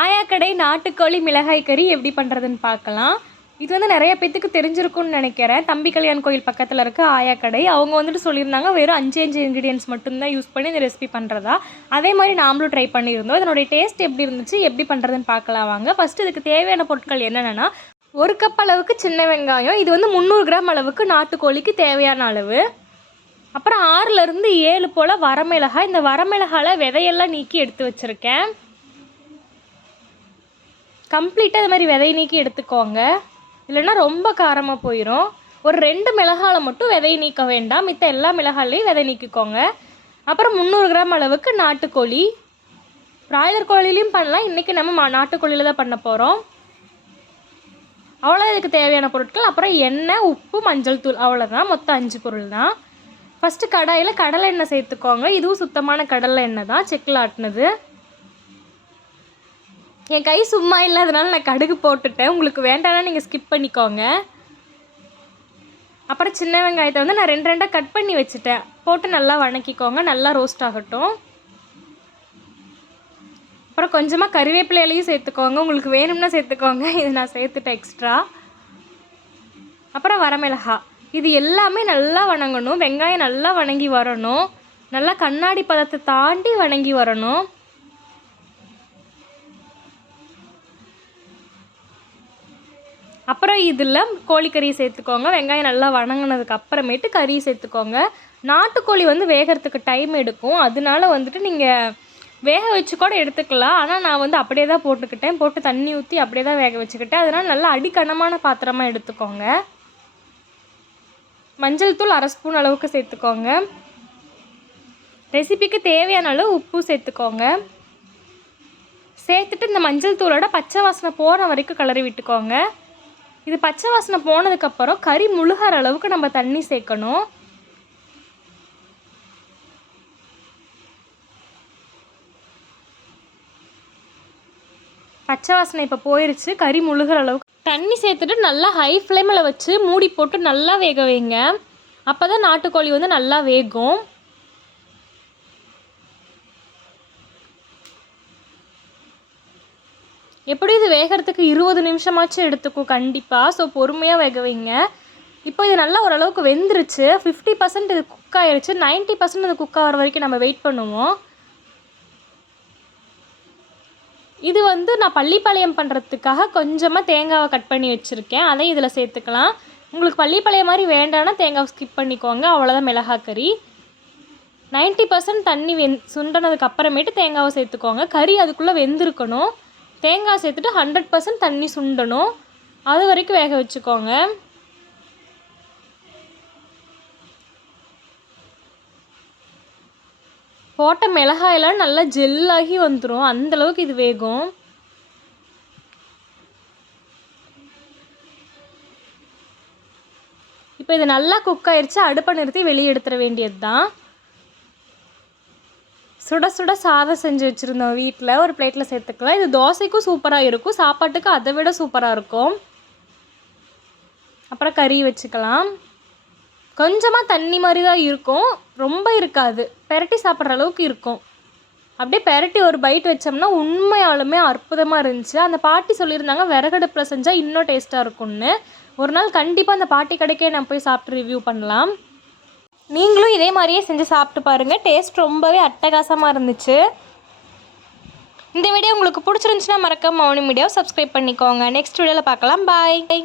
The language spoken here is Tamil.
ஆயாக்கடை நாட்டுக்கோழி மிளகாய் கறி எப்படி பண்ணுறதுன்னு பார்க்கலாம். இது வந்து நிறைய பேத்துக்கு தெரிஞ்சிருக்கும்னு நினைக்கிறேன். தம்பி கல்யாண் கோயில் பக்கத்தில் இருக்க ஆயாக்கடை அவங்க வந்துட்டு சொல்லியிருந்தாங்க வெறும் 5 இன்க்ரீடியன்ஸ் மட்டும்தான் யூஸ் பண்ணி இந்த ரெசிபி பண்ணுறதா. அதே மாதிரி நாமளும் ட்ரை பண்ணியிருந்தோம். இதனுடைய டேஸ்ட் எப்படி இருந்துச்சு, எப்படி பண்ணுறதுன்னு பார்க்கலாம் வாங்க. ஃபஸ்ட்டு இதுக்கு தேவையான பொருட்கள் என்னென்னா, 1 கப் அளவுக்கு சின்ன வெங்காயம், இது வந்து 300 கிராம் அளவுக்கு நாட்டுக்கோழிக்கு தேவையான அளவு. அப்புறம் 6லேருந்து 7 போல் வரமிளகாய். இந்த வரமிளகாயில் விதையெல்லாம் நீக்கி எடுத்து வச்சுருக்கேன். கம்ப்ளீட்டாக இது மாதிரி விதை நீக்கி எடுத்துக்கோங்க, இல்லைன்னா ரொம்ப காரமாக போயிடும். ஒரு 2 மிளகாயில் மட்டும் விதை நீக்க வேண்டாம், மித்த எல்லா மிளகாயிலையும் விதை நீக்கிக்கோங்க. அப்புறம் 300 கிராம் அளவுக்கு நாட்டுக்கோழி. பிராய்லர் கோழிலையும் பண்ணலாம், இன்றைக்கி நம்ம நாட்டுக்கோழியில் தான் பண்ண போகிறோம். அவ்வளோ இதுக்கு தேவையான பொருட்கள். அப்புறம் எண்ணெய், உப்பு, மஞ்சள் தூள், அவ்வளோதான். மொத்தம் 5 பொருள் தான். ஃபஸ்ட்டு கடாயில் கடலை எண்ணெய் சேர்த்துக்கோங்க. இதுவும் சுத்தமான கடலை எண்ணெய் தான், செக்கில் ஆட்டினது. என் கை சும்மா இல்லாதனால நான் கடுகு போட்டுட்டேன். உங்களுக்கு வேண்டாம்னா நீங்கள் ஸ்கிப் பண்ணிக்கோங்க. அப்புறம் சின்ன வெங்காயத்தை வந்து நான் 2 கட் பண்ணி வச்சுட்டேன். போட்டு நல்லா வணக்கிக்கோங்க, நல்லா ரோஸ்ட் ஆகட்டும். அப்புறம் கொஞ்சமாக கறிவேப்பிலையிலையும் சேர்த்துக்கோங்க, உங்களுக்கு வேணும்னா சேர்த்துக்கோங்க. இது நான் சேர்த்துட்டேன் எக்ஸ்ட்ரா. அப்புறம் வரமிளகா, இது எல்லாமே நல்லா வணங்கணும். வெங்காயம் நல்லா வணங்கி வரணும், நல்லா கண்ணாடி பதத்தை தாண்டி வணங்கி வரணும். அப்புறம் இதில் கோழிக்கறி சேர்த்துக்கோங்க. வெங்காயம் நல்லா வணங்கினதுக்கு அப்புறமேட்டு கறி சேர்த்துக்கோங்க. நாட்டுக்கோழி வந்து வேகிறதுக்கு டைம் எடுக்கும், அதனால வந்துட்டு நீங்கள் வேக வச்சு கூட எடுத்துக்கலாம். ஆனால் நான் வந்து அப்படியே தான் போட்டுக்கிட்டேன், போட்டு தண்ணி ஊற்றி அப்படியே தான் வேக வச்சுக்கிட்டேன். அதனால் நல்லா அடிக்கனமான பாத்திரமாக எடுத்துக்கோங்க. மஞ்சள் தூள் 1/2 ஸ்பூன் அளவுக்கு சேர்த்துக்கோங்க. ரெசிபிக்கு தேவையான அளவு உப்பு சேர்த்துக்கோங்க. சேர்த்துட்டு இந்த மஞ்சள் தூளோட பச்சை வாசனை போன வரைக்கும் கிளறி விட்டுக்கோங்க. இது பச்சை வாசனை போனதுக்கப்புறம் கறி முழுகிற அளவுக்கு நம்ம தண்ணி சேர்க்கணும். பச்சை வாசனை இப்போ போயிடுச்சு. கறி முழுகிற அளவுக்கு தண்ணி சேர்த்துட்டு நல்லா ஹை ஃப்ளேமில் வச்சு மூடி போட்டு நல்லா வேக வைங்க. அப்போ தான் நாட்டுக்கோழி வந்து நல்லா வேகும். எப்படி இது வேகிறதுக்கு 20 நிமிஷமாச்சும் எடுத்துக்கும் கண்டிப்பாக. ஸோ பொறுமையாக வேக வைங்க. இப்போ இது நல்லா ஓரளவுக்கு வெந்துருச்சு. 50% இது குக் ஆகிடுச்சு. 90% இது குக் ஆகிற வரைக்கும் நம்ம வெயிட் பண்ணுவோம். இது வந்து நான் பள்ளிப்பாளையம் பண்ணுறதுக்காக கொஞ்சமாக தேங்காவை கட் பண்ணி வச்சுருக்கேன், அதை இதில் சேர்த்துக்கலாம். உங்களுக்கு பள்ளிப்பாளையம் மாதிரி வேண்டாம்னா தேங்காவை ஸ்கிப் பண்ணிக்கோங்க. அவ்வளோதான் மிளகாய் கறி. 90% தண்ணி சுண்டினதுக்கு அப்புறமேட்டு தேங்காவை சேர்த்துக்கோங்க. கறி அதுக்குள்ளே வெந்திருக்கணும். தேங்காய் சேர்த்துட்டு 100% தண்ணி சுண்டணும், அது வரைக்கும் வேக வச்சுக்கோங்க. போட்ட மிளகாயெல்லாம் நல்லா ஜெல்லாகி வந்துடும், அந்தளவுக்கு இது வேகும். இப்போ இது நல்லா குக் ஆயிடுச்சு. அடுப்பை நிறுத்தி வெளியே எடுத்துட வேண்டியது தான். சுட சுட சாதம் செஞ்சு வச்சுருந்தோம் வீட்டில், ஒரு பிளேட்டில் சேர்த்துக்கலாம். இது தோசைக்கும் சூப்பராக இருக்கும், சாப்பாட்டுக்கு அதை விட சூப்பராக இருக்கும். அப்புறம் கறி வச்சுக்கலாம். கொஞ்சமாக தண்ணி மாதிரி தான் இருக்கும், ரொம்ப இருக்காது. பெரட்டி சாப்பிட்ற அளவுக்கு இருக்கும். அப்படியே பெரட்டி ஒரு பைட் வச்சோம்னா உண்மையாலுமே அற்புதமாக இருந்துச்சு. அந்த பாட்டி சொல்லியிருந்தாங்க விறகடுப்பில் செஞ்சால் இன்னும் டேஸ்ட்டாக இருக்கும்னு. ஒரு நாள் கண்டிப்பாக அந்த பாட்டி கடைக்கே நான் போய் சாப்பிட்டு ரிவ்யூ பண்ணலாம். நீங்களும் இதே மாதிரியே செஞ்சு சாப்பிட்டு பாருங்கள், டேஸ்ட் ரொம்பவே அட்டகாசமாக இருந்துச்சு. இந்த வீடியோ உங்களுக்கு பிடிச்சிருந்துச்சுன்னா மறக்காம மௌனி மீடியாவை சப்ஸ்கிரைப் பண்ணிக்கோங்க. நெக்ஸ்ட் வீடியோவில் பார்க்கலாம். பாய்.